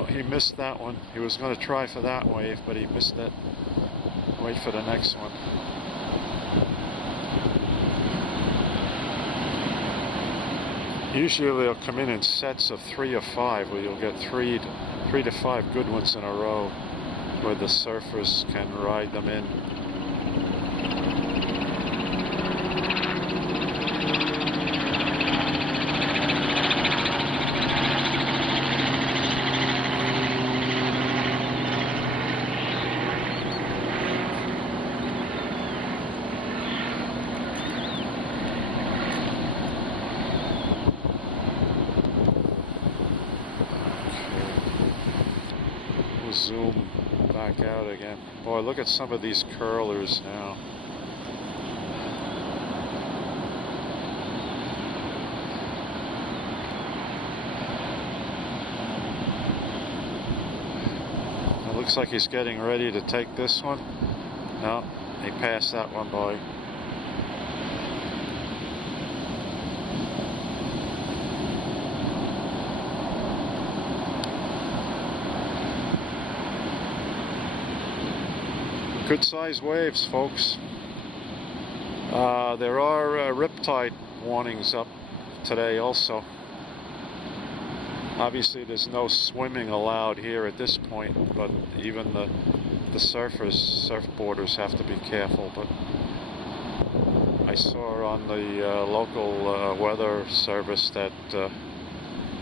Oh, he missed that one. He was going to try for that wave, but he missed it. Wait for the next one. Usually they'll come in sets of 3 or 5, where you'll get 3 to 5 good ones in a row, where the surfers can ride them in. Zoom back out again. Boy, look at some of these curlers now. It looks like he's getting ready to take this one. No, he passed that one by. Good size waves, folks. There are riptide warnings up today also. Obviously there's no swimming allowed here at this point, but even the surfboarders have to be careful. But I saw on the local weather service that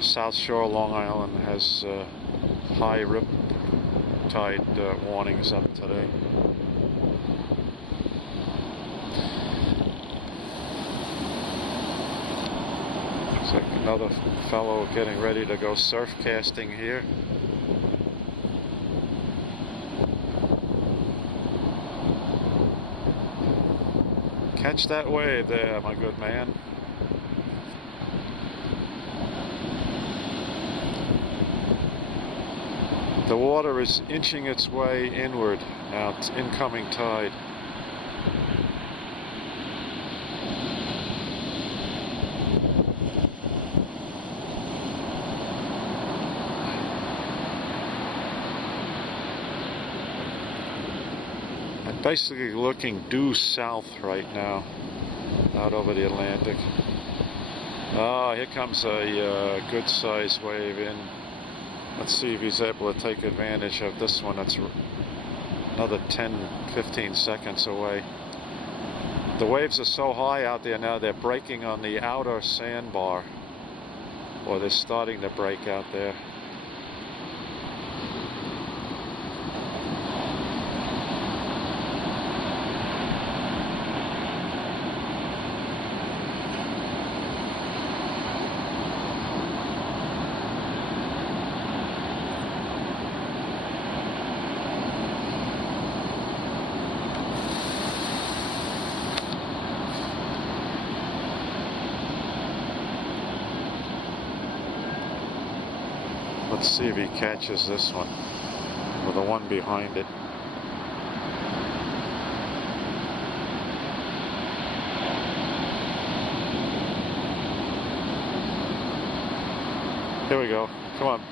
South Shore, Long Island has high riptide warnings up today. Looks like another fellow getting ready to go surf casting here. Catch that wave there, my good man. The water is inching its way inward now. It's incoming tide. I'm basically looking due south right now, out over the Atlantic. Ah, here comes a good size wave in. Let's see if he's able to take advantage of this one. That's another 10-15 seconds away. The waves are so high out there now, they're breaking on the outer sandbar. Or they're starting to break out there. Let's see if he catches this one, or the one behind it. Here we go. Come on.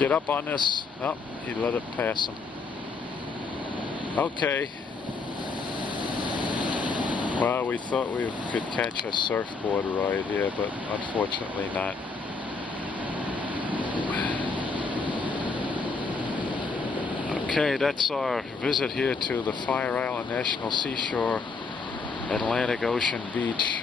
Get up on this. Oh, he let it pass him. Okay. Well, we thought we could catch a surfboard ride here, but unfortunately not. Okay, that's our visit here to the Fire Island National Seashore, Atlantic Ocean Beach.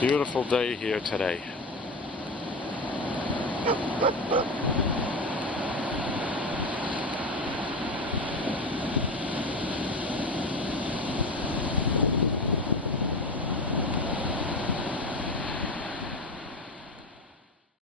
Beautiful day here today.